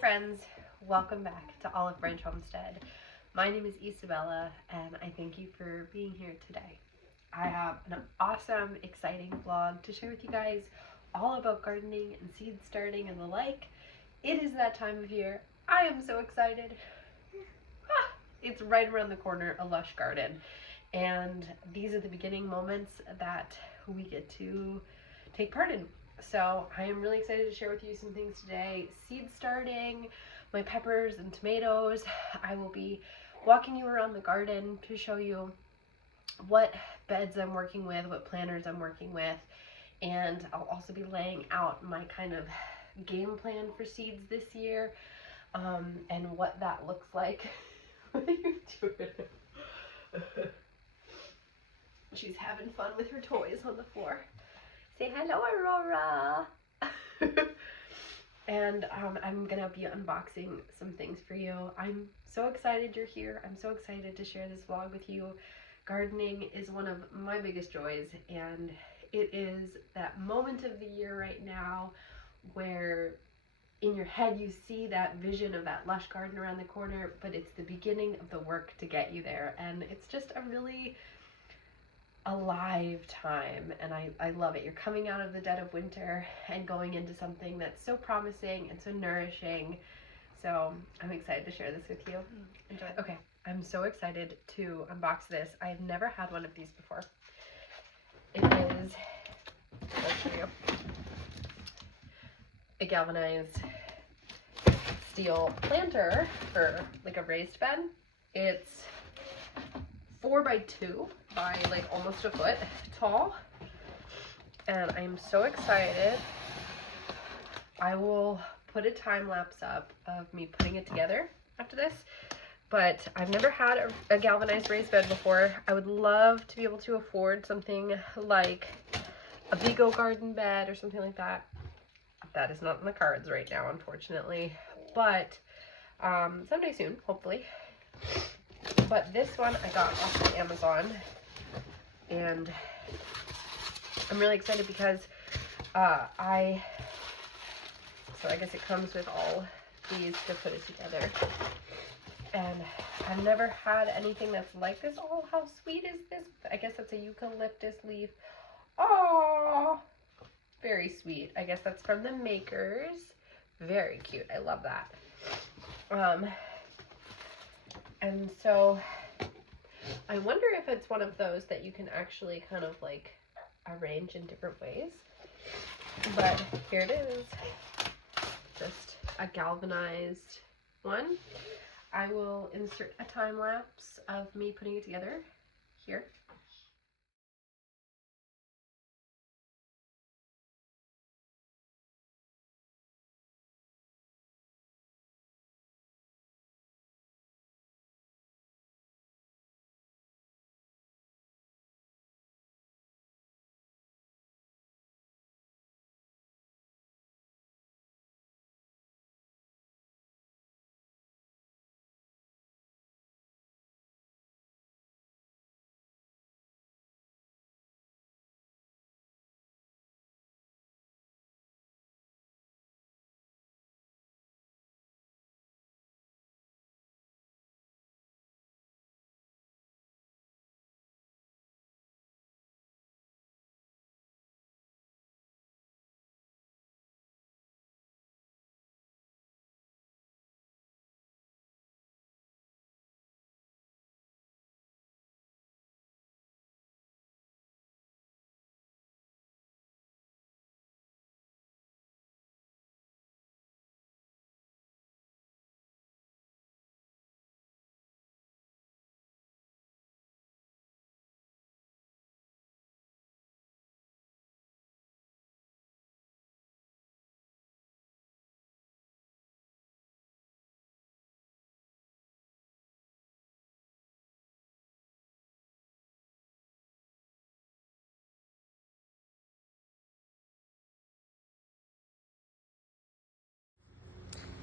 friends, welcome back to Olive Branch Homestead. My name is Isabella and I thank you for being here today. I have an awesome, exciting vlog to share with you guys all about gardening and seed starting and the like. It is that time of year. I am so excited. It's right around the corner, a lush garden. And these are the beginning moments that we get to take part in. So I am really excited to share with you some things today. Seed starting, my peppers and tomatoes. I will be walking you around the garden to show you what beds I'm working with, what planters I'm working with, and I'll also be laying out my kind of game plan for seeds this year, and what that looks like. What are you doing? She's having fun with her toys on the floor. Say hello, Aurora. And I'm gonna be unboxing some things for you. I'm so excited you're here. I'm so excited to share this vlog with you. Gardening is one of my biggest joys, and it is that moment of the year right now where in your head you see that vision of that lush garden around the corner, but it's the beginning of the work to get you there, and it's just a really alive time, and I love it. You're coming out of the dead of winter and going into something that's so promising and so nourishing. So I'm excited to share this with you. Enjoy. Okay, I'm so excited to unbox this. I've never had one of these before. It is, I'll show you, a galvanized steel planter for like a raised bed. It's 4x2 by like almost a foot tall, and I'm so excited. I will put a time lapse up of me putting it together after this, but I've never had a galvanized raised bed before. I would love to be able to afford something like a Vigo garden bed or something like that. That is not in the cards right now, unfortunately, but someday soon, hopefully. But this one I got off of Amazon, and I'm really excited because I guess it comes with all these to put it together, and I've never had anything that's like this. Oh, how sweet is this? I guess that's a eucalyptus leaf. Oh, very sweet. I guess that's from the makers. Very cute. I love that. And so I wonder if it's one of those that you can actually kind of like arrange in different ways. But here it is. Just a galvanized one. I will insert a time lapse of me putting it together here.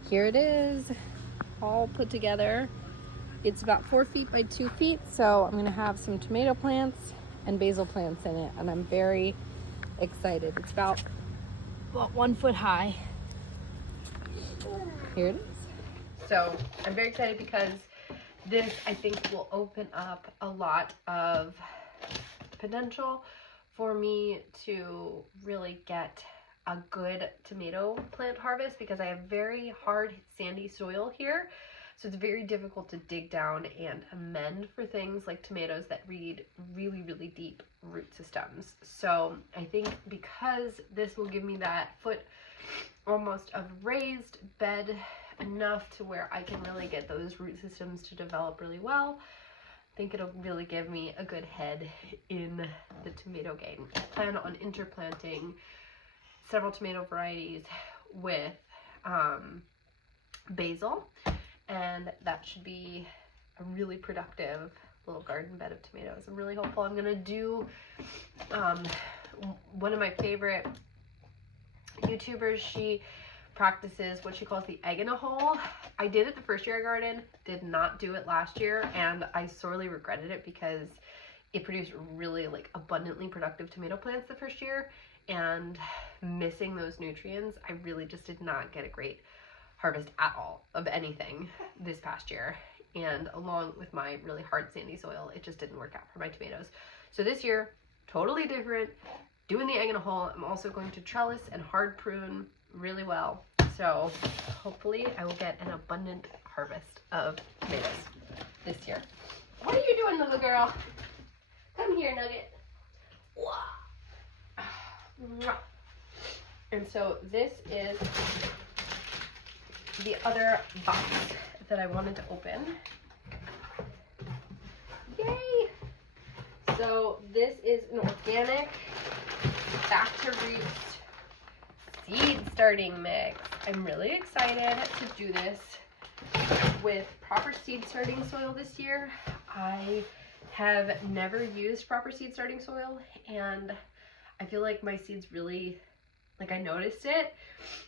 Here it is, all put together. It's about 4 feet by 2 feet, so I'm gonna have some tomato plants and basil plants in it, and I'm very excited. It's about 1 foot high. Here it is. So I'm very excited because this, I think, will open up a lot of potential for me to really get a good tomato plant harvest, because I have very hard sandy soil here. So it's very difficult to dig down and amend for things like tomatoes that need really, really deep root systems. So I think because this will give me that foot almost of raised bed enough to where I can really get those root systems to develop really well, I think it'll really give me a good head in the tomato game. I plan on interplanting several tomato varieties with basil, and that should be a really productive little garden bed of tomatoes. I'm really hopeful. I'm gonna do one of my favorite YouTubers. She practices what she calls the egg in a hole. I did it the first year I gardened, did not do it last year, and I sorely regretted it because it produced really like abundantly productive tomato plants the first year, and missing those nutrients, I really just did not get a great harvest at all of anything this past year. And along with my really hard sandy soil, it just didn't work out for my tomatoes. So this year, totally different, doing the egg in a hole. I'm also going to trellis and hard prune really well. So hopefully I will get an abundant harvest of tomatoes this year. What are you doing, little girl? Come here, Nugget. And so this is the other box that I wanted to open. Yay! So this is an organic back to roots seed starting mix. I'm really excited to do this with proper seed starting soil this year. I have never used proper seed starting soil, and I feel like my seeds really, like, I noticed it.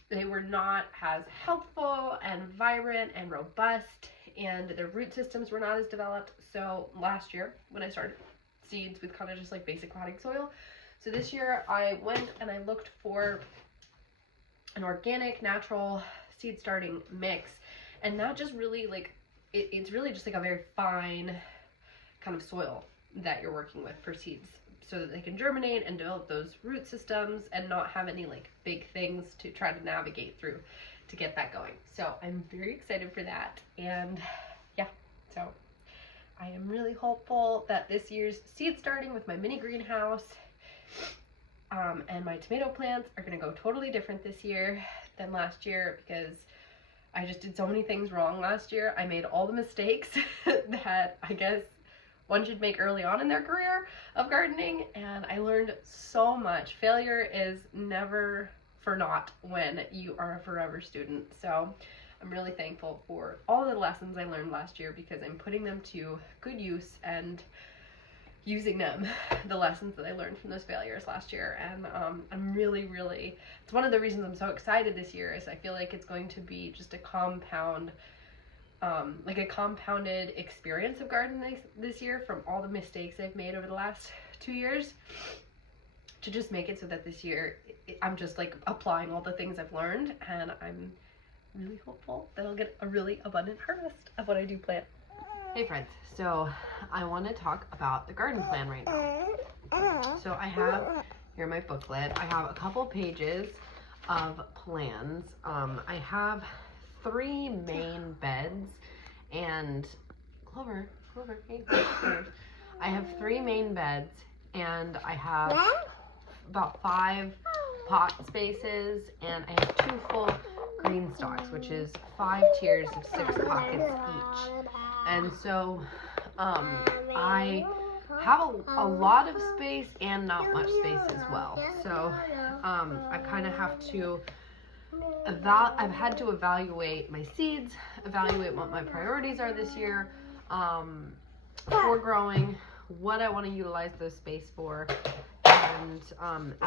They were not as healthful and vibrant and robust, and their root systems were not as developed. So last year when I started seeds with kind of just like basic potting soil, so this year I went and I looked for an organic natural seed starting mix, and not just really like it's really just like a very fine kind of soil that you're working with for seeds, so that they can germinate and develop those root systems and not have any like big things to try to navigate through to get that going. So I'm very excited for that. And yeah, so I am really hopeful that this year's seed starting with my mini greenhouse and my tomato plants are going to go totally different this year than last year, because I just did so many things wrong last year. I made all the mistakes that I guess one should make early on in their career of gardening, and I learned so much. Failure is never for naught when you are a forever student. So I'm really thankful for all the lessons I learned last year, because I'm putting them to good use and using them, the lessons that I learned from those failures last year. And I'm really, it's one of the reasons I'm so excited this year, is I feel like it's going to be just a compounded experience of gardening this year, from all the mistakes I've made over the last 2 years, to just make it so that this year I'm just like applying all the things I've learned, and I'm really hopeful that I'll get a really abundant harvest of what I do plant. Hey friends, so I want to talk about the garden plan right now. So I have here my booklet. I have a couple pages of plans. I have 3 main beds, and Clover, hey, Clover. I have 3 main beds, and I have about 5 pot spaces, and I have 2 full green stalks, which is 5 tiers of 6 pockets each. And so I have a lot of space and not much space as well. So I kind of have to I've had to evaluate my seeds, evaluate what my priorities are this year for growing, what I want to utilize the space for, and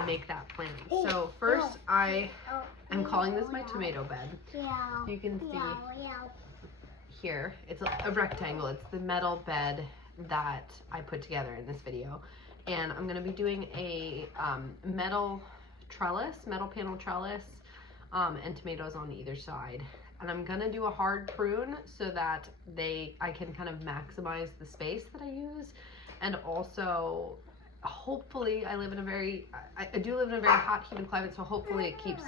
make that plan. So first, I am calling this my tomato bed. You can see here, it's a rectangle. It's the metal bed that I put together in this video. And I'm going to be doing a metal panel trellis and tomatoes on either side. And I'm gonna do a hard prune so that I can kind of maximize the space that I use, and also hopefully I do live in a very hot, humid climate, so hopefully it keeps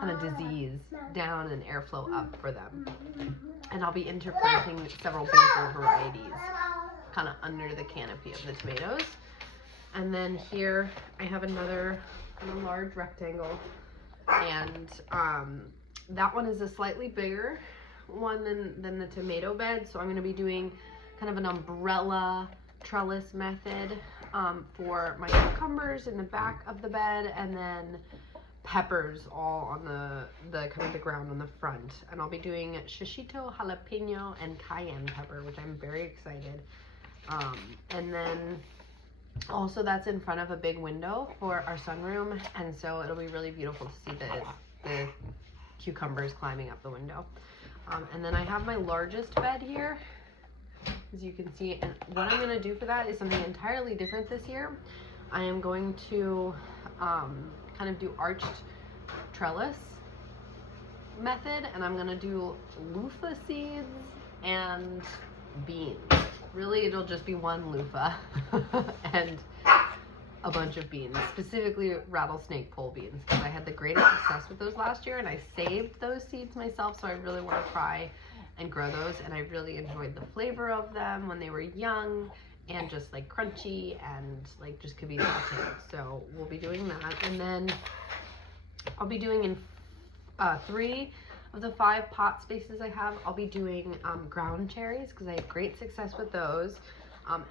kind of disease down and airflow up for them. And I'll be interplanting several basil varieties kind of under the canopy of the tomatoes. And then here I have another kind of large rectangle, and that one is a slightly bigger one than the tomato bed, so I'm going to be doing kind of an umbrella trellis method for my cucumbers in the back of the bed, and then peppers all on the kind of the ground on the front. And I'll be doing shishito, jalapeno, and cayenne pepper, which I'm very excited. And then also that's in front of a big window for our sunroom, and so it'll be really beautiful to see the cucumbers climbing up the window. And then I have my largest bed here, as you can see, and what I'm going to do for that is something entirely different this year. I am going to kind of do arched trellis method, and I'm going to do loofah seeds and beans. Really, it'll just be one loofah and a bunch of beans, specifically rattlesnake pole beans, because I had the greatest success with those last year, and I saved those seeds myself, so I really want to try and grow those. And I really enjoyed the flavor of them when they were young and just like crunchy and like just could be sauteed. So we'll be doing that. And then I'll be doing in 3 of the 5 pot spaces I have, I'll be doing ground cherries, because I had great success with those.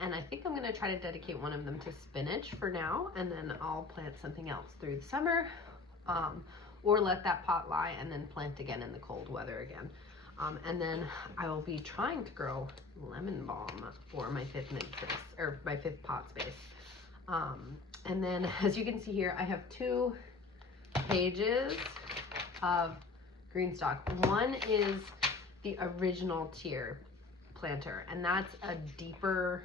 And I think I'm going to try to dedicate one of them to spinach for now, and then I'll plant something else through the summer, or let that pot lie and then plant again in the cold weather again. And then I will be trying to grow lemon balm for my 5th pot space. And then, as you can see here, I have 2 pages of green stock. One is the original tier planter, and that's a deeper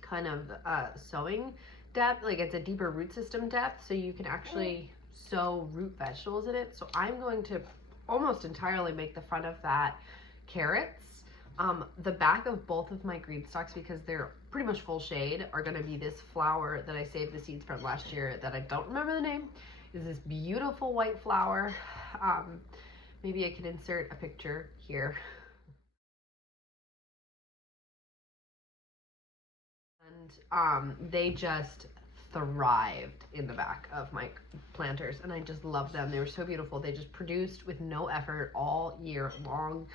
kind of sowing depth, like it's a deeper root system depth, so you can actually sow root vegetables in it. So I'm going to almost entirely make the front of that carrots. The back of both of my green stalks, because they're pretty much full shade, are going to be this flower that I saved the seeds from last year that I don't remember the name. Is this beautiful white flower. Maybe I can insert a picture here. And they just thrived in the back of my planters, and I just love them. They were so beautiful. They just produced with no effort all year long,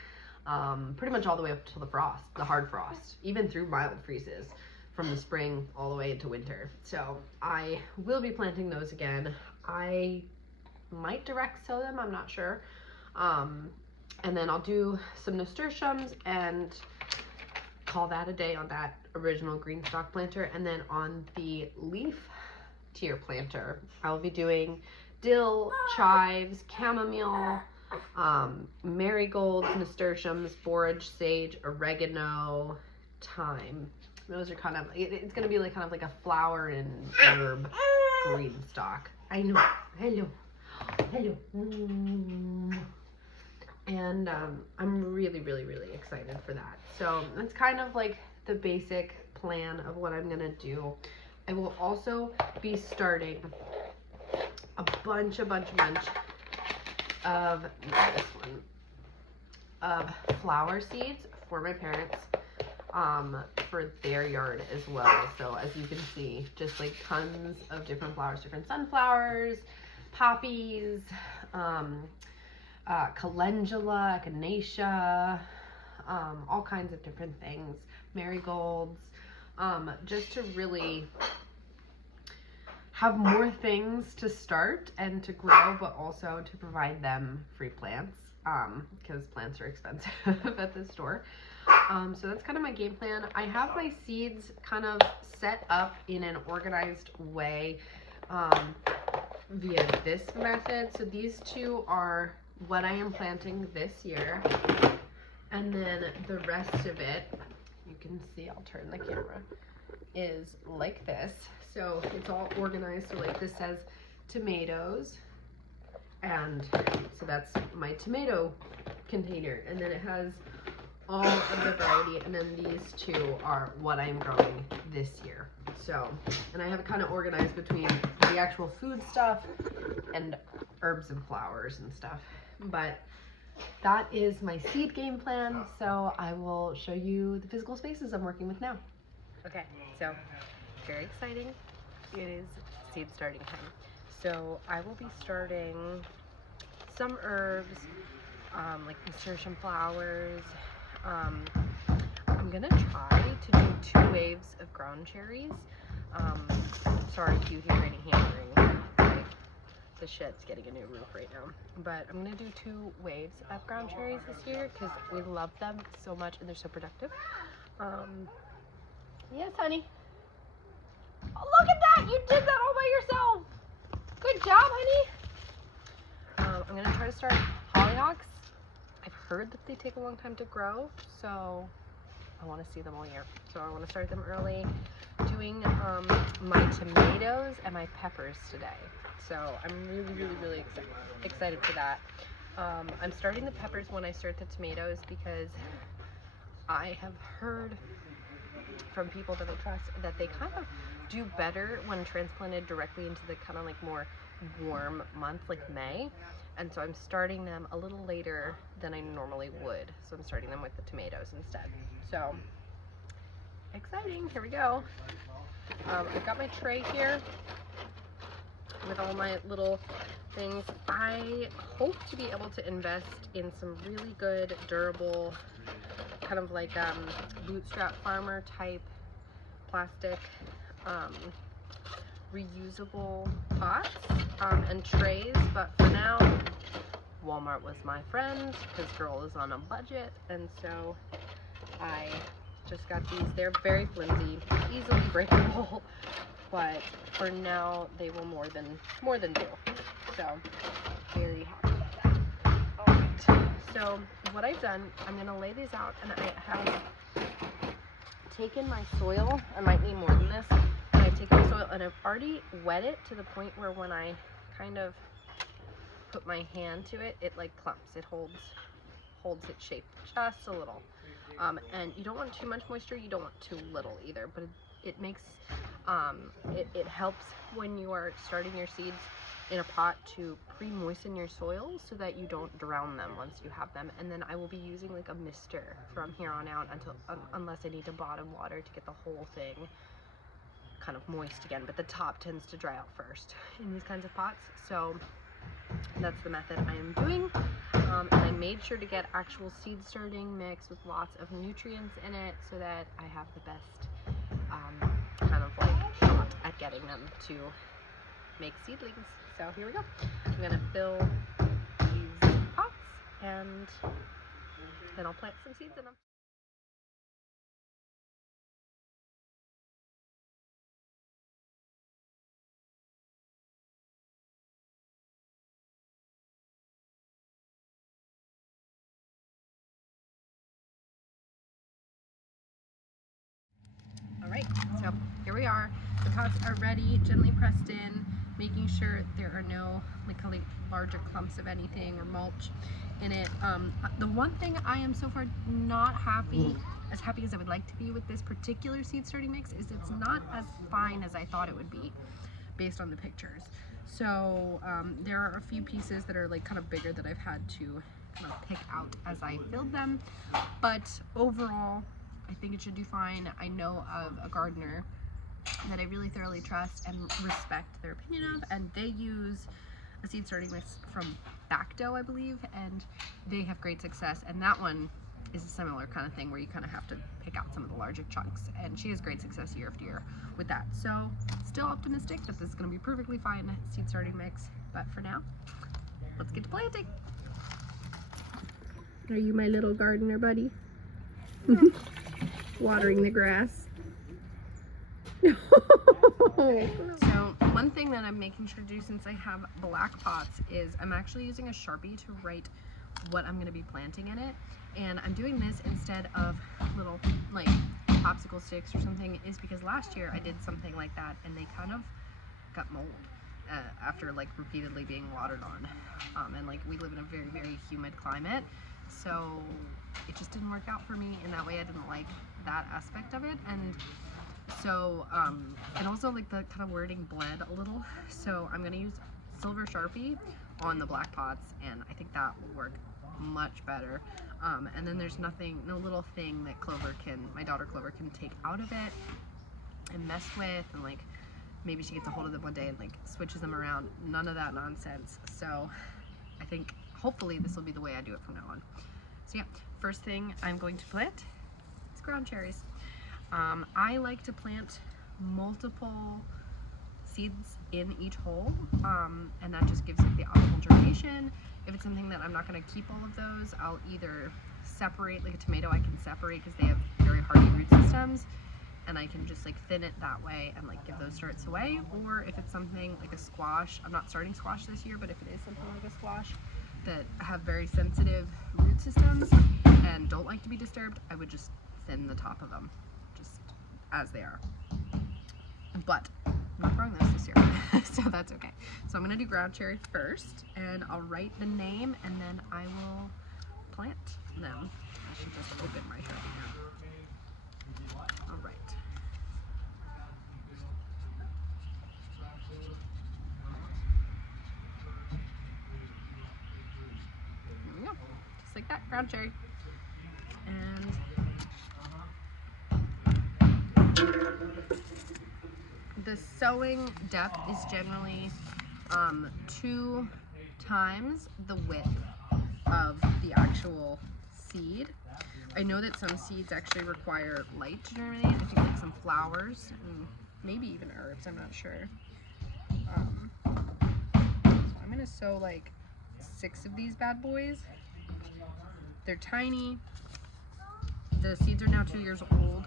pretty much all the way up till the hard frost, even through mild freezes from the spring all the way into winter. So I will be planting those again. I might direct sow them, I'm not sure. And then I'll do some nasturtiums and call that a day on that original green stock planter. And then on the leaf tier planter, I'll be doing dill, chives, chamomile, marigolds, nasturtiums, borage, sage, oregano, thyme. Those are kind of, it's going to be like kind of like a flower and herb green stock. I know. Hello. And I'm really, really, really excited for that. So that's kind of like the basic plan of what I'm gonna do. I will also be starting a bunch of flower seeds for my parents for their yard as well. So as you can see, just like tons of different flowers, different sunflowers, poppies, calendula, echinacea, all kinds of different things, marigolds, just to really have more things to start and to grow, but also to provide them free plants, because plants are expensive at the store. So that's kind of my game plan. I have my seeds kind of set up in an organized way via this method. So these 2 are what I am planting this year, and then the rest of it, you can see, I'll turn the camera, is like this. So it's all organized. So like this says tomatoes, And so that's my tomato container, and then it has all of the variety, and then these two are what I'm growing this year. So, and I have it kind of organized between the actual food stuff and herbs and flowers and stuff. But that is my seed game plan, so I will show you the physical spaces I'm working with now. Okay, so very exciting. It is seed starting time. So I will be starting some herbs, like nasturtium flowers. I'm gonna try to do 2 waves of ground cherries. Sorry if you hear any hammering. Like, the shed's getting a new roof right now. But I'm gonna do 2 waves of ground cherries this year because we love them so much and they're so productive. Yes, honey. Oh, look at that! You did that all by yourself! Good job, honey! I'm gonna try to start hollyhocks. I've heard that they take a long time to grow, so I want to see them all year. So I want to start them early. Doing my tomatoes and my peppers today. So I'm really excited for that. I'm starting the peppers when I start the tomatoes because I have heard from people that I trust that they kind of do better when transplanted directly into the kind of like more warm month like May. And so I'm starting them a little later than I normally would. So I'm starting them with the tomatoes instead. So exciting, here we go. I've got my tray here with all my little things. I hope to be able to invest in some really good, durable, kind of like bootstrap farmer type plastic reusable pots and trays, but for now Walmart was my friend because girl is on a budget, and so I just got these. They're very flimsy, easily breakable, but for now they will more than do. So very happy with that. Alright, so what I've done, I'm gonna lay these out, and I have taken my soil. I might need more than this. And I've taken the soil and I've already wet it to the point where when I kind of put my hand to it, it like clumps. It holds its shape just a little. And you don't want too much moisture, you don't want too little either, but it makes it helps when you are starting your seeds in a pot to pre-moisten your soil so that you don't drown them once you have them. And then I will be using like a mister from here on out unless I need to bottom water to get the whole thing kind of moist again, but the top tends to dry out first in these kinds of pots. So that's the method I am doing. And I made sure to get actual seed starting mix with lots of nutrients in it so that I have the best kind of like shot at getting them to make seedlings. So here we go. I'm gonna fill these pots and then I'll plant some seeds in them. All right, so here we are. The pots are ready, gently pressed in, making sure there are no like larger clumps of anything or mulch in it. The one thing I am so far not as happy as I would like to be with this particular seed starting mix is it's not as fine as I thought it would be based on the pictures. So there are a few pieces that are like kind of bigger that I've had to kind of pick out as I filled them, but overall I think it should do fine. I know of a gardener that I really thoroughly trust and respect their opinion of, and they use a seed starting mix from Bacto, I believe, and they have great success. And that one is a similar kind of thing where you kind of have to pick out some of the larger chunks, and she has great success year after year with that. So still optimistic that this is going to be perfectly fine seed starting mix, but for now, let's get to planting. Are you my little gardener buddy? Watering the grass. So one thing that I'm making sure to do since I have black pots is I'm actually using a Sharpie to write what I'm going to be planting in it, and I'm doing this instead of little like popsicle sticks or something is because last year I did something like that and they kind of got mold. after like repeatedly being watered on. And like we live in a very, very humid climate, so it just didn't work out for me in that way. I didn't like that aspect of it. And so, and also like the kind of wording bled a little. So I'm gonna use Silver Sharpie on the black pots, and I think that will work much better. And then there's no little thing that my daughter Clover can take out of it and mess with, and like maybe she gets a hold of them one day and like switches them around. None of that nonsense. So I think hopefully this will be the way I do it from now on. So yeah, first thing I'm going to plant is ground cherries. I like to plant multiple seeds in each hole, and that just gives it the optimal germination. If it's something that I'm not going to keep all of those, I'll either separate, like a tomato I can separate because they have very hardy root systems, and I can just like thin it that way and like give those starts away. Or if it's something like a squash, I'm not starting squash this year, but if it is something like a squash that have very sensitive root systems and don't like to be disturbed, I would just thin the top of them just as they are. But I'm not growing those this year, so that's okay. So I'm gonna do ground cherry first, and I'll write the name, and then I will plant them. I should just open my Sharpie now. All right. Here we go, just like that, ground cherry. And the sowing depth is generally 2 times the width of the actual seed. I know that some seeds actually require light to germinate. I think like some flowers and maybe even herbs, I'm not sure. So I'm gonna sow like 6 of these bad boys. They're tiny. The seeds are now 2 years old,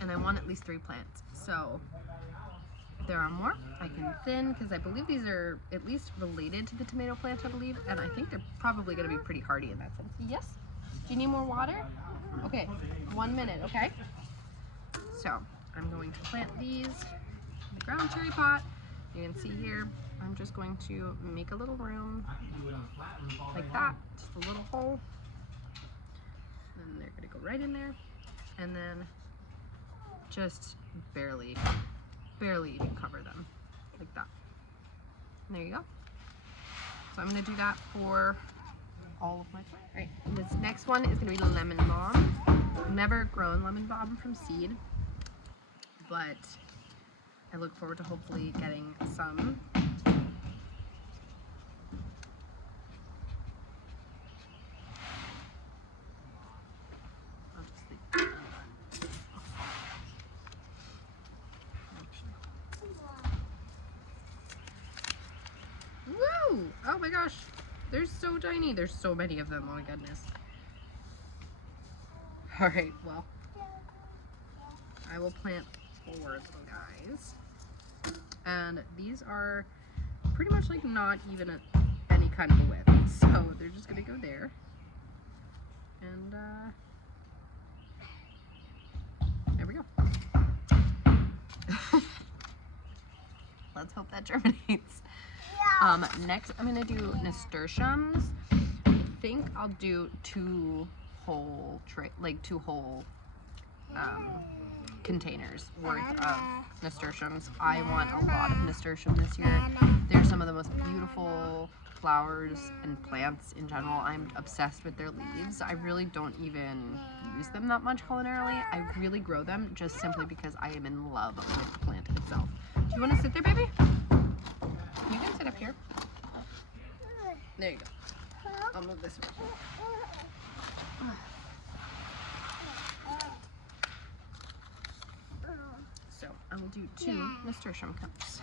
and I want at least 3 plants. So if there are more, I can thin, because I believe these are at least related to the tomato plant, I believe, and I think they're probably going to be pretty hardy in that sense. Yes? Do you need more water? Okay, 1 minute, okay? So I'm going to plant these in the ground cherry pot. You can see here, I'm just going to make a little room like that, just a little hole. And they're going to go right in there, and then just barely even cover them like that. And there you go. So I'm going to do that for all of my plants. Right. And this next one is going to be the lemon balm. I've never grown lemon balm from seed, but I look forward to hopefully getting some. Woo! Oh my gosh, they're so tiny. There's so many of them. Oh my goodness. All right, well, I will plant 4 little guys, and these are pretty much like not even any kind of a width, so they're just gonna go there. And there we go. Let's hope that germinates. Next, I'm gonna do nasturtiums. I think I'll do 2 whole containers worth of nasturtiums. I want a lot of nasturtium this year. They're some of the most beautiful flowers and plants in general. I'm obsessed with their leaves. I really don't even use them that much culinarily. I really grow them just simply because I am in love with the plant itself. Do you want to sit there, baby? You can sit up here. There you go. I'll move this way. So I will do 2 nasturtium cups.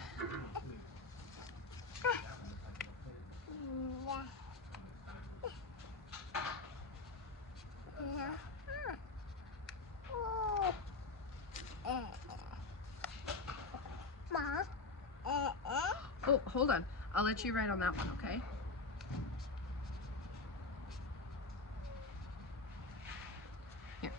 Oh, hold on. I'll let you write on that one, okay? Here.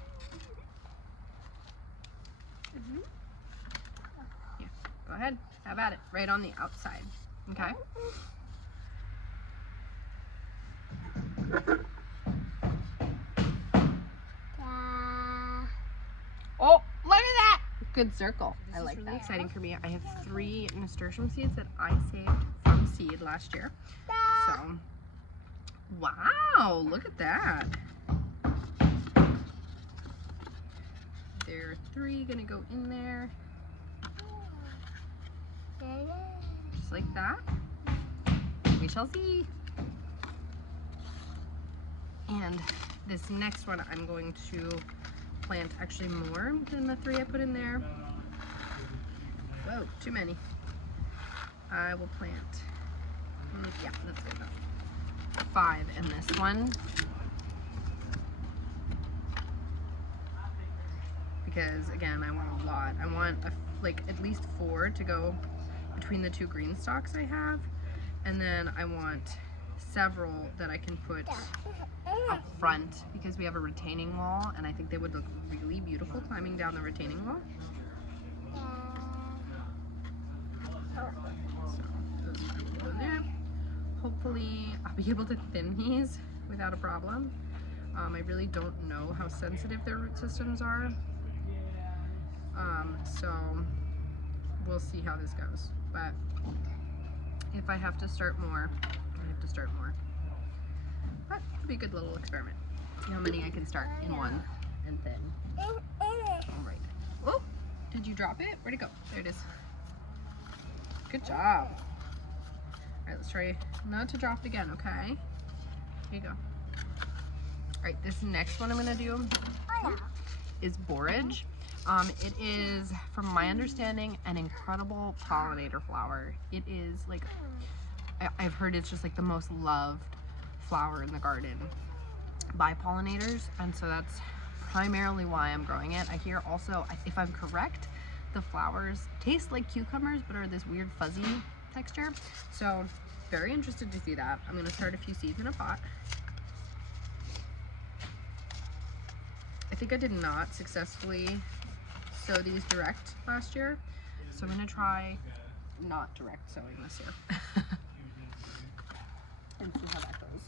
Here, go ahead. Have at it, right on the outside, okay? Oh, look at that! Good circle. I like that. This is really exciting for me. I have 3 nasturtium seeds that I saved from seed last year. So, wow, look at that. There are 3 gonna go in there. Just like that. We shall see. And this next one I'm going to plant actually more than the 3 I put in there. Whoa, too many. I will plant, yeah, that's good enough. 5 in this one. Because again, I want a lot. I want like at least 4 to go between the 2 green stalks I have. And then I want several that I can put up front because we have a retaining wall and I think they would look really beautiful climbing down the retaining wall. So those will go in there. Hopefully I'll be able to thin these without a problem. I really don't know how sensitive their root systems are. So we'll see how this goes. But if I have to start more, I have to start more. But it'll be a good little experiment. See how many I can start in one and thin. Alright. Oh, did you drop it? Where'd it go? There it is. Good job. Alright, let's try not to drop it again, okay? Here you go. Alright, this next one I'm gonna do is borage. It is, from my understanding, an incredible pollinator flower. It is like, I've heard it's just like the most loved flower in the garden by pollinators, and so that's primarily why I'm growing it. I hear also, if I'm correct, the flowers taste like cucumbers but are this weird fuzzy texture. So very interested to see that. I'm going to start a few seeds in a pot. I think I did not successfully sow these direct last year, so I'm going to try not direct sowing this year and see how that goes.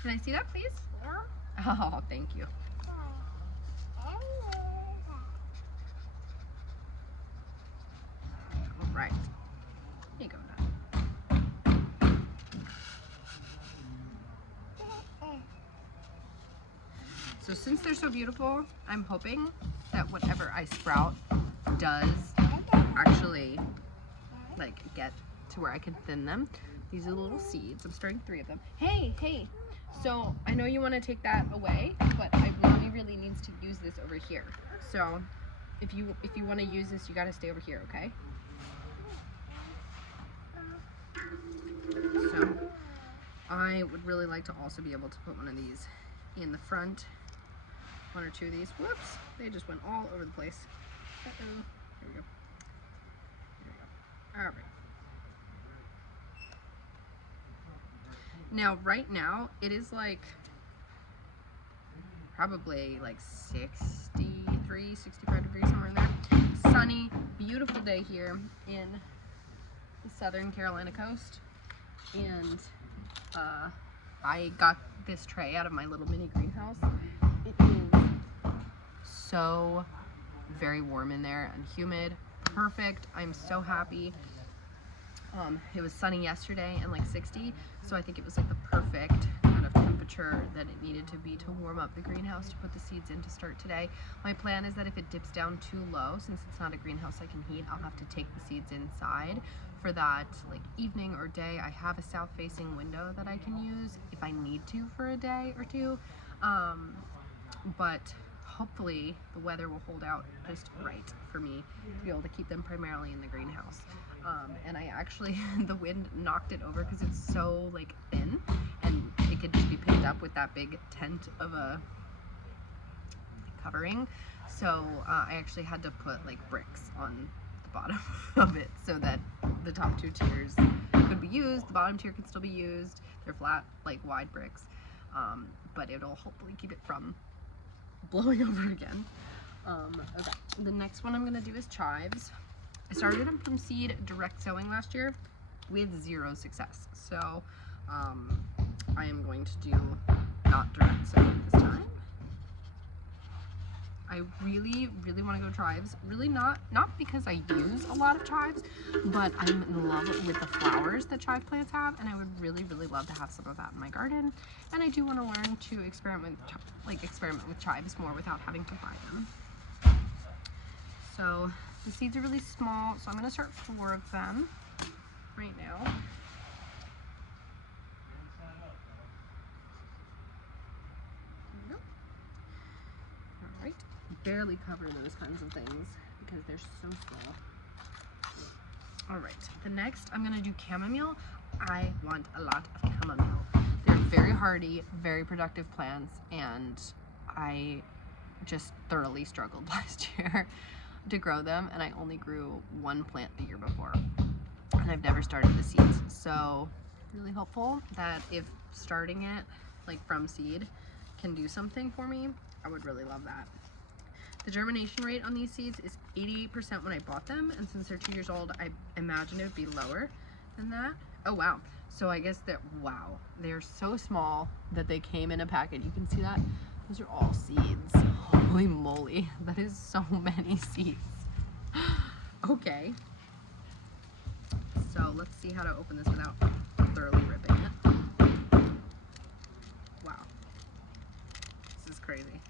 Can I see that, please? Oh, thank you. All right. Here you go, Dad. So since they're so beautiful, I'm hoping that whatever I sprout does actually like get to where I can thin them. These are the little seeds. I'm starting 3 of them. Hey, hey. So I know you want to take that away, but I really needs to use this over here. So if you want to use this, you got to stay over here, okay? So I would really like to also be able to put one of these in the front. 1 or 2 of these. Whoops, they just went all over the place. Uh-oh. There we go. There we go. All right. Now, right now, it is like probably like 63, 65 degrees, somewhere in there. Sunny, beautiful day here in the Southern Carolina coast. And I got this tray out of my little mini greenhouse. It is so very warm in there and humid. Perfect. I'm so happy. It was sunny yesterday and like 60, so I think it was like the perfect kind of temperature that it needed to be to warm up the greenhouse to put the seeds in to start today. My plan is that if it dips down too low, since it's not a greenhouse I can heat, I'll have to take the seeds inside for that like evening or day. I have a south facing window that I can use if I need to for a day or 2, but hopefully the weather will hold out just right for me to be able to keep them primarily in the greenhouse. And I actually, the wind knocked it over because it's so like thin and it could just be picked up with that big tent of a covering. So I actually had to put like bricks on the bottom of it so that the top 2 tiers could be used, the bottom tier could still be used. They're flat, like wide bricks, but it'll hopefully keep it from blowing over again. Okay, the next one I'm gonna do is chives. I started them from seed direct sowing last year with 0 success. So I am going to do not direct sowing this time. I really, really want to go chives. Really not because I use a lot of chives, but I'm in love with the flowers that chive plants have, and I would really, really love to have some of that in my garden. And I do want to learn to experiment with chives more without having to buy them. So the seeds are really small, so I'm going to start 4 of them right now. All right, barely cover those kinds of things because they're so small. All right, the next I'm gonna do chamomile. I want a lot of chamomile. They're very hardy, very productive plants, and I just thoroughly struggled last year to grow them, and I only grew 1 plant the year before, and I've never started the seeds. So really hopeful that if starting it like from seed can do something for me, I would really love that. The germination rate on these seeds is 88% when I bought them, and since they're 2 years old, I imagine it would be lower than that. Oh wow. So I guess that, wow, they're so small that they came in a packet. You can see that? Those are all seeds. Holy moly, that is so many seeds. Okay. So let's see how to open this without thoroughly ripping it. Wow. This is crazy.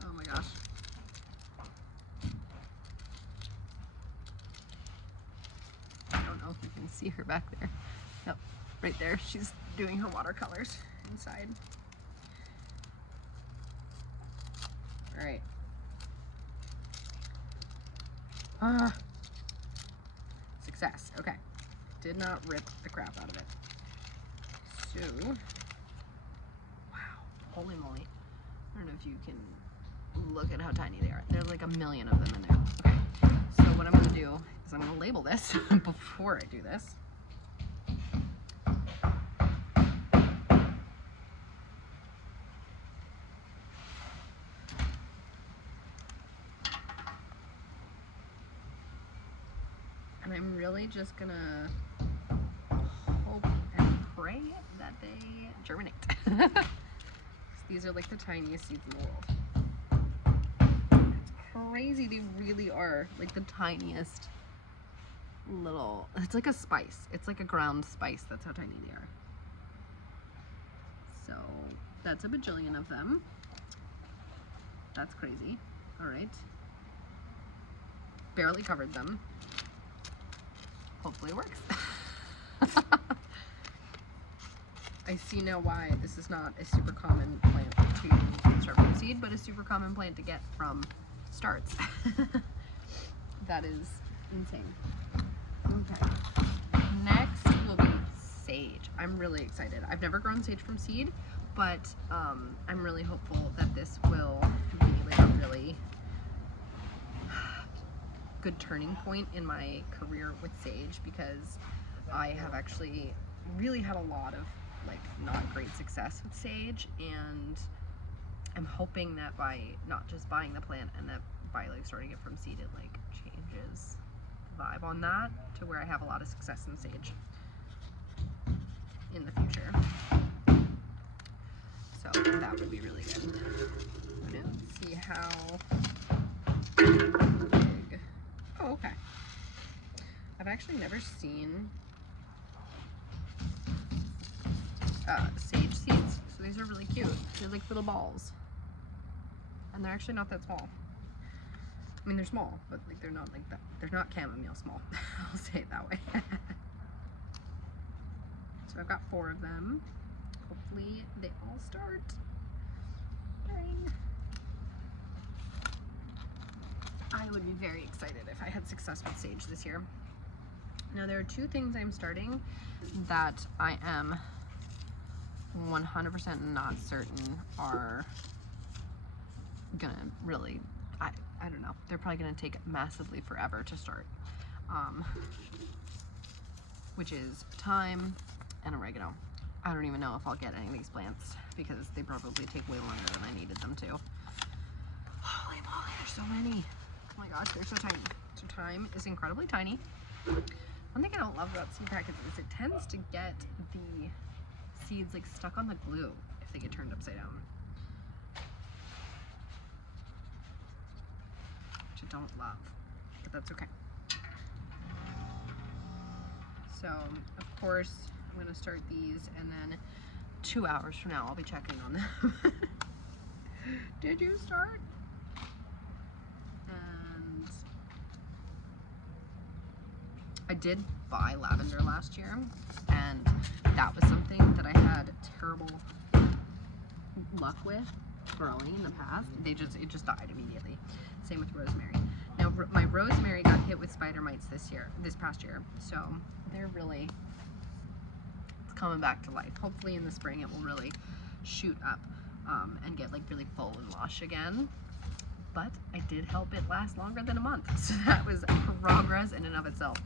Oh my gosh. I don't know if you can see her back there. Yep, right there. She's doing her watercolors inside. All right. Success. Okay. Did not rip the crap out of it. So, wow. Holy moly. I don't know if you can look at how tiny they are. There's like 1 million of them in there. Okay. So what I'm going to do is I'm going to label this before I do this. And I'm really just gonna hope and pray that they germinate. These are like the tiniest seeds in the world. It's crazy, they really are like the tiniest little, it's like a spice. It's like a ground spice, that's how tiny they are. So that's a bajillion of them. That's crazy. All right. Barely covered them. Hopefully it works. I see now why this is not a super common plant to start from seed, but a super common plant to get from starts. That is insane. Okay. Next will be sage. I'm really excited. I've never grown sage from seed, but I'm really hopeful that this will be like a really good turning point in my career with sage, because I have actually really had a lot of like not great success with sage, and I'm hoping that by not just buying the plant and that by like starting it from seed, it like changes the vibe on that to where I have a lot of success in sage in the future. So that would be really good. I'm gonna see how big. Oh, okay. I've actually never seen sage seeds, so these are really cute. They're like little balls, and they're actually not that small. I mean, they're small, but like they're not like that. They're not chamomile small. I'll say it that way. So I've got 4 of them. Hopefully they all start. Dang. I would be very excited if I had success with sage this year. Now there are 2 things I'm starting that I am 100% not certain are gonna really, I don't know. They're probably going to take massively forever to start. Which is thyme and oregano. I don't even know if I'll get any of these plants because they probably take way longer than I needed them to. Holy moly, there's so many. Oh my gosh, they're so tiny. So thyme is incredibly tiny. One thing I don't love about seed packets is it tends to get the seeds like stuck on the glue if they get turned upside down. Which I don't love, but that's okay. So, of course, I'm gonna start these and then 2 hours from now I'll be checking on them. Did you start? And I did buy lavender last year, and that was something that I had terrible luck with growing in the past. It just died immediately. Same with rosemary. Now my rosemary got hit with spider mites this past year, so they're really, it's coming back to life. Hopefully in the spring it will really shoot up and get like really full and lush again. But I did help it last longer than a month, so that was progress in and of itself.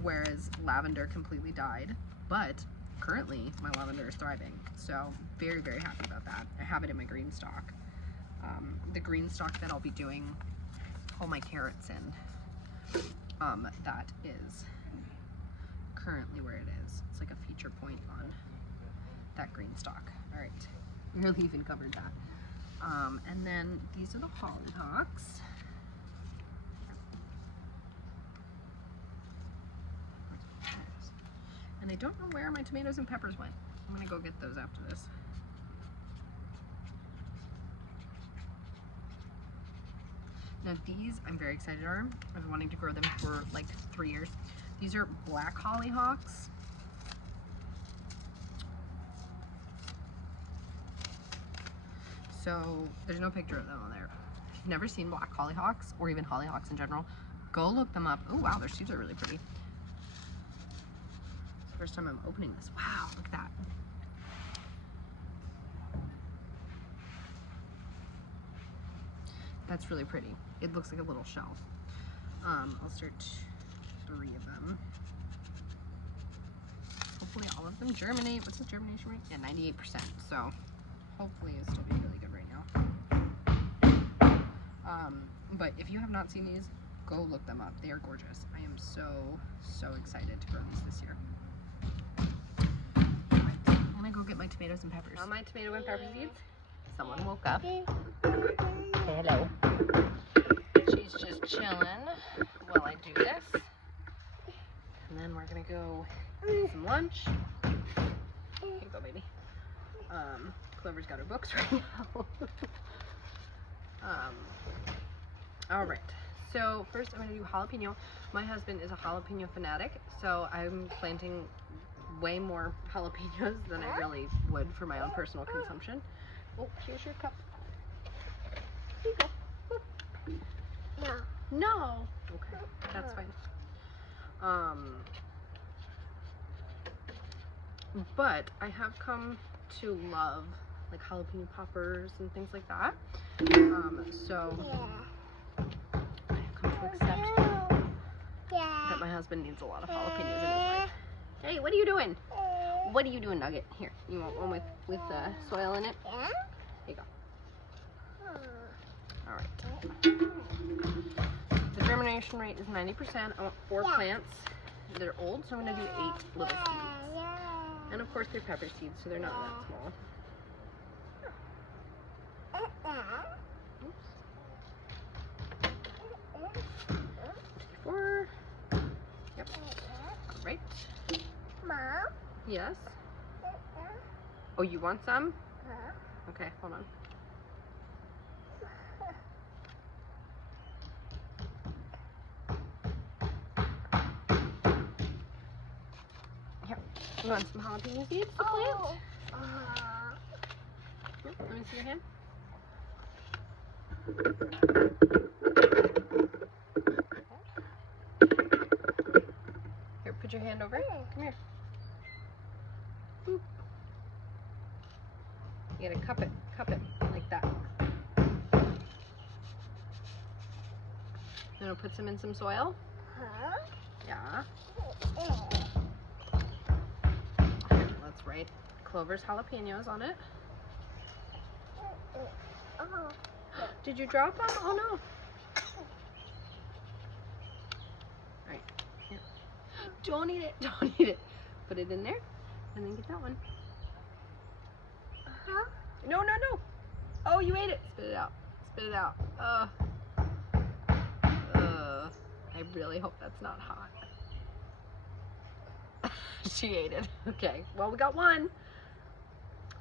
Whereas lavender completely died, but currently my lavender is thriving, so very, very happy about that. I have it in my green stock. The green stock that I'll be doing all my carrots in, that is currently where it is. It's like a feature point on that green stock. All right, really even covered that. And then these are the hollyhocks. And I don't know where my tomatoes and peppers went. I'm gonna go get those after this. Now these I'm very excited are. I've been wanting to grow them for like 3 years. These are black hollyhocks. So there's no picture of them on there. If you've never seen black hollyhocks or even hollyhocks in general, go look them up. Oh wow, their seeds are really pretty. It's the first time I'm opening this. Wow, look at that. That's really pretty. It looks like a little shell. I'll start 3 of them. Hopefully all of them germinate. What's the germination rate? Yeah, 98%. So hopefully it'll still be really good right now. But if you have not seen these, go look them up. They are gorgeous. I am so, so excited to grow these this year. Alright, I'm gonna go get my tomatoes and peppers. On my tomato and pepper seeds, someone woke up. Say hello. She's just chilling while I do this. And then we're gonna go eat some lunch. Here you go, baby. Clover's got her books right now. All right, so first I'm gonna do jalapeno. My husband is a jalapeno fanatic, so I'm planting way more jalapenos than I really would for my own personal consumption. Oh, here's your cup. Here you go. No. No. Okay, that's fine. But I have come to love like jalapeno poppers and things like that. So I have come to accept that my husband needs a lot of jalapenos in his life. Hey, what are you doing? What are you doing, Nugget? Here, you want one with soil in it? Here you go. All right. The germination rate is 90%. I want 4 plants. They're old, so I'm gonna do 8 little seeds. And of course they're pepper seeds, so they're not that small. Oops. 4. Yep. All right. Mom? Yes? Oh, you want some? Okay, hold on. Here, you want some jalapeno seeds to plant? Here, let me see your hand. Here, put your hand over. Come here. Boop. You gotta cup it like that. want to put some in some soil? Yeah. Here, let's write Clover's jalapenos on it. Did you drop them? Oh no. Alright, here. Don't eat it. Don't eat it. Put it in there and then get that one. No, no, no. Oh, you ate it. Spit it out. Spit it out. I really hope that's not hot. She ate it. Okay, well, we got one.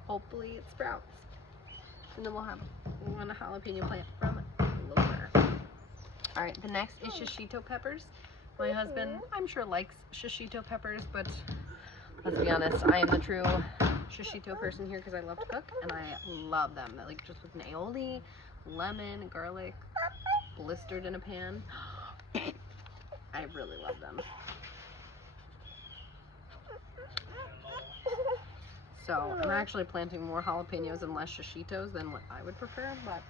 Hopefully it sprouts. And then we'll have one jalapeno plant from Clover. All right, the next is shishito peppers. My husband, I'm sure, likes shishito peppers, but let's be honest, I am the true shishito person here because I love to cook and I love them. Like just with an aioli, lemon, garlic, blistered in a pan. I really love them. So I'm actually planting more jalapenos and less shishitos than what I would prefer, but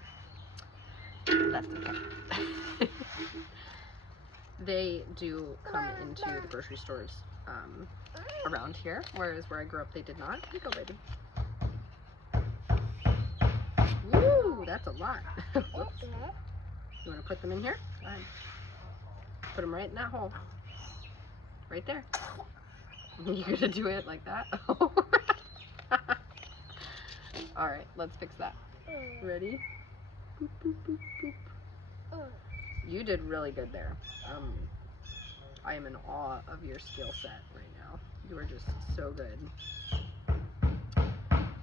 that's okay. They do come into the grocery stores around here, whereas where I grew up they did not. Here you go, baby. Woo, that's a lot. Whoops. You want to put them in here? Go ahead. Put them right in that hole. Right there. You're gonna do it like that? Alright, let's fix that. Ready? Boop, boop, boop, boop. You did really good there. I am in awe of your skill set right now. You are just so good.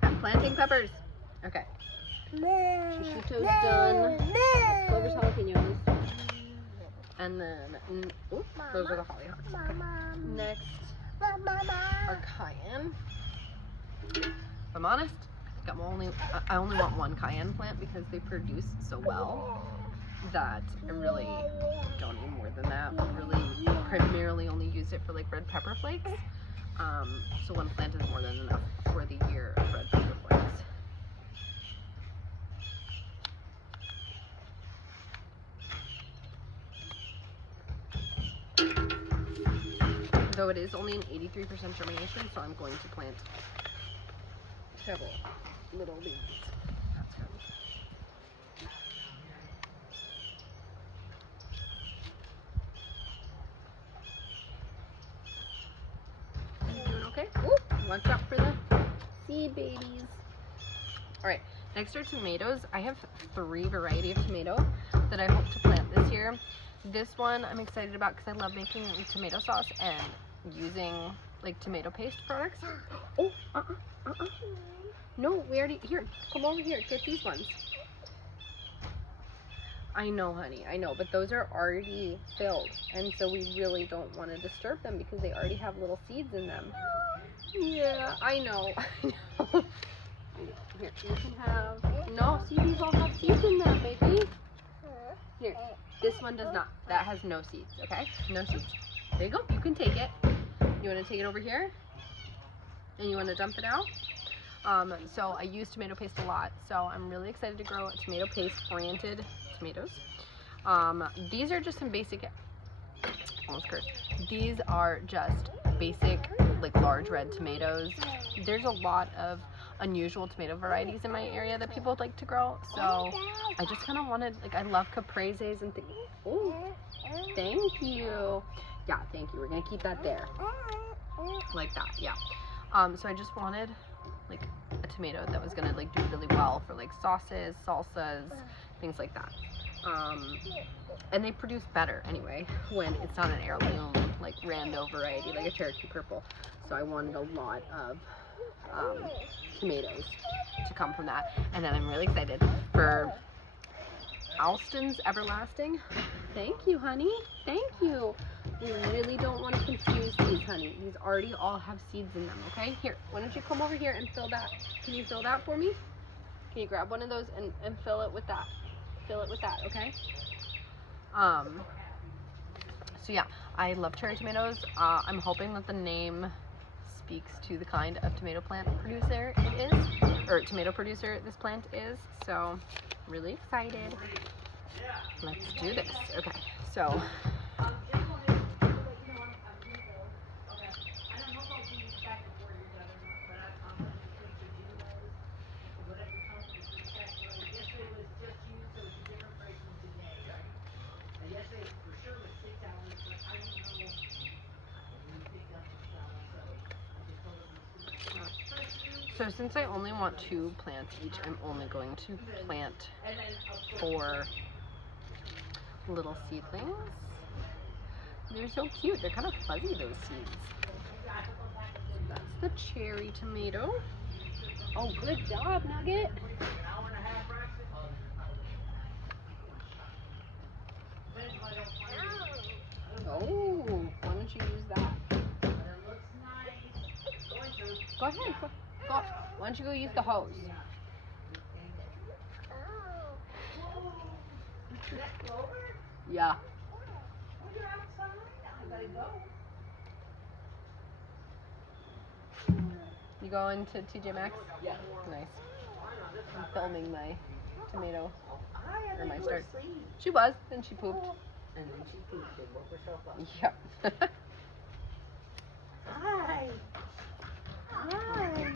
I'm planting peppers. Okay. Shishito's done. Clover's jalapenos. And then, oops, those are the hollyhocks. Next, our cayenne. If I'm honest, I only want one cayenne plant because they produce so well that I really don't need more than that. But really, primarily only use it for like red pepper flakes. So one plant is more than enough for the year of red pepper flakes. Though it is only an 83% germination, so I'm going to plant several little leaves. That's good. You doing okay? Ooh, watch out for the seed babies. Alright, next are tomatoes. I have 3 varieties of tomato that I hope to plant this year. This one I'm excited about because I love making tomato sauce and using like tomato paste products. Oh, no, we already, here, come over here, get these ones. I know, honey, I know, but those are already filled, and so we really don't want to disturb them because they already have little seeds in them. Yeah, I know, I know. Here, you can have, no, see, these all have seeds in them, baby. Here, this one does not, that has no seeds, okay? No seeds. There you go, you can take it. You want to take it over here? And you want to dump it out? So I use tomato paste a lot, so I'm really excited to grow tomato paste oriented tomatoes. These are just some basic, almost cursed. These are just basic, like large red tomatoes. There's a lot of unusual tomato varieties in my area that people would like to grow, so I just kind of wanted, like, I love capreses and things. Oh, thank you. Yeah, thank you. We're gonna keep that there, like that. Yeah. So I just wanted like a tomato that was gonna like do really well for like sauces, salsas, things like that. And they produce better anyway when it's not an heirloom like rando variety like a Cherokee Purple. So I wanted a lot of tomatoes to come from that. And then I'm really excited for Alston's Everlasting. Thank you, honey. Thank you. We really don't want to confuse these, honey. These already all have seeds in them, okay? Here, why don't you come over here and fill that? Can you fill that for me? Can you grab one of those and fill it with that? Fill it with that, okay? So yeah, I love cherry tomatoes. I'm hoping that the name speaks to the kind of tomato plant producer it is, or tomato producer this plant is. So, really excited. Let's do this. Okay, So since I only want 2 plants each, I'm only going to plant 4 little seedlings. They're so cute. They're kind of fuzzy, those seeds. That's the cherry tomato. Oh, good job, Nugget. Oh, why don't you use that? Go ahead. Go. Why don't you go use the hose? Yeah. You going to TJ Maxx? Yeah. Nice. I'm filming my tomato. Or my start. She was, then she pooped. And then she pooped and woke herself up. Yep. Hi. Hi.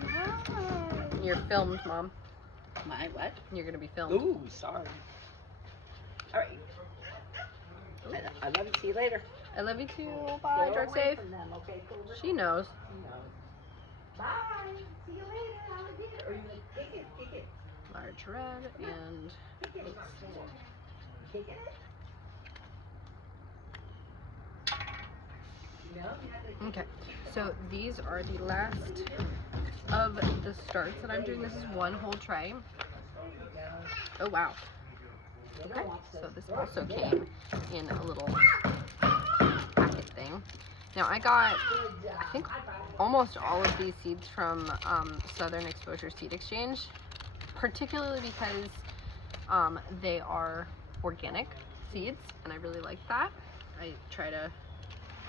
You're filmed, Mom. My what? You're gonna be filmed. Ooh, sorry. All right. I love you. See you later. I love you too. Bye. Stay Drive away safe. from them, okay, Cooper? She knows. Bye. See you later. Alligator. Or you like, kick it. Large red and Kick it. Kicking it? No? okay. So these are the last of the starts that I'm doing. This is one whole tray. Oh wow. Okay. So this also came in a little packet thing. Now I got, I think, almost all of these seeds from Southern Exposure Seed Exchange, particularly because they are organic seeds, and I really like that. I try to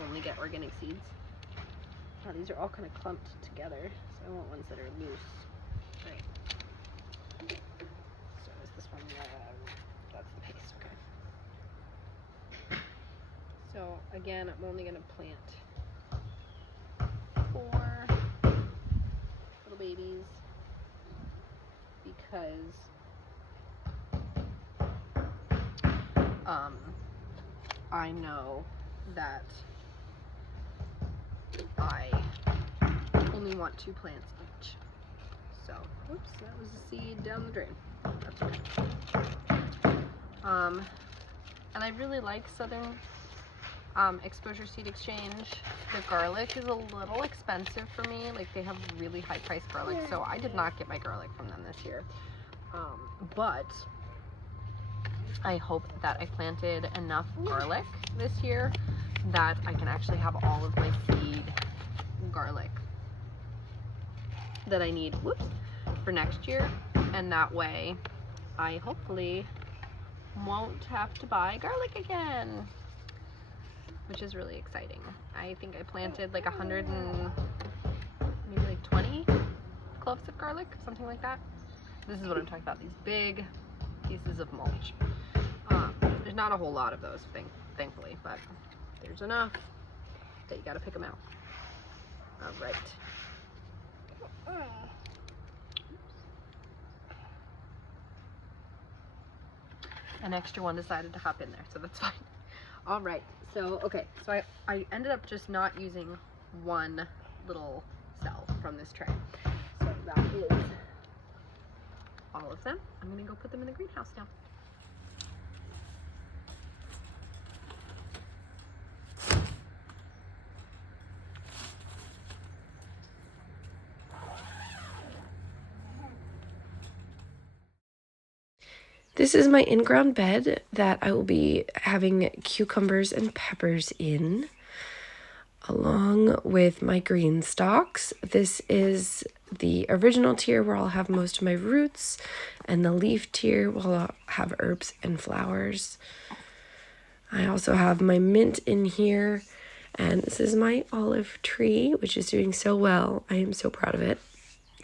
only get organic seeds. Oh, these are all kind of clumped together, so I want ones that are loose. Right. So is this one, that's the paste, okay. So again, I'm only going to plant 4 little babies because I know that I only want 2 plants each. So, oops, that was a seed down the drain. That's okay. And I really like Southern Exposure Seed Exchange. The garlic is a little expensive for me. Like, they have really high priced garlic, so I did not get my garlic from them this year. But I hope that I planted enough garlic this year that I can actually have all of my seed garlic that I need, whoops, for next year, and that way I hopefully won't have to buy garlic again, which is really exciting. I think I planted like 100 and maybe like 20 cloves of garlic, something like that. This is what I'm talking about, these big pieces of mulch. There's not a whole lot of those, thankfully, but there's enough that you gotta pick them out. All right. An extra one decided to hop in there, so that's fine. All right, so, okay, so I ended up just not using one little cell from this tray. So that is all of them. I'm gonna go put them in the greenhouse now. This is my in-ground bed that I will be having cucumbers and peppers in, along with my green stalks. This is the original tier where I'll have most of my roots, and the leaf tier where I'll have herbs and flowers. I also have my mint in here, and this is my olive tree, which is doing so well. I am so proud of it.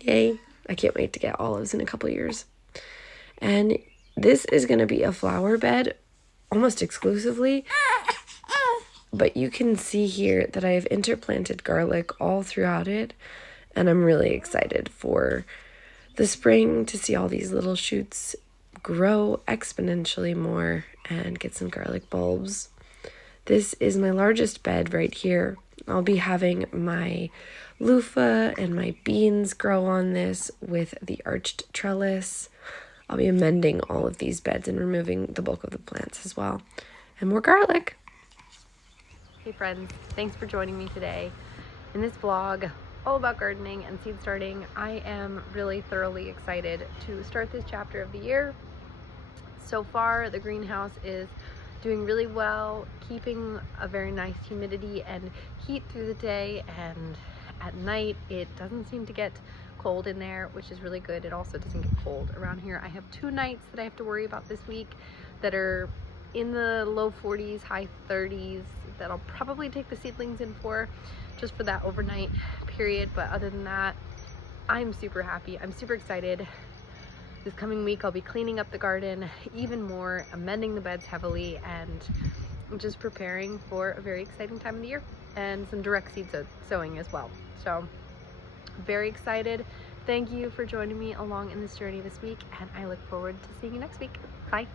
Yay! I can't wait to get olives in a couple years. And this is going to be a flower bed almost exclusively, but you can see here that I have interplanted garlic all throughout it, and I'm really excited for the spring to see all these little shoots grow exponentially more and get some garlic bulbs. This is my largest bed right here. I'll be having my loofah and my beans grow on this with the arched trellis. I'll be amending all of these beds and removing the bulk of the plants as well. And more garlic. Hey friends, thanks for joining me today in this vlog all about gardening and seed starting. I am really thoroughly excited to start this chapter of the year. So far, the greenhouse is doing really well, keeping a very nice humidity and heat through the day, and at night it doesn't seem to get cold in there, which is really good. It also doesn't get cold around here. I have 2 nights that I have to worry about this week that are in the low 40s, high 30s, that I'll probably take the seedlings in for, just for that overnight period. But other than that, I'm super happy. I'm super excited. This coming week I'll be cleaning up the garden even more, amending the beds heavily, and just preparing for a very exciting time of the year, and some direct seed sowing as well. So very excited. Thank you for joining me along in this journey this week, and I look forward to seeing you next week. Bye.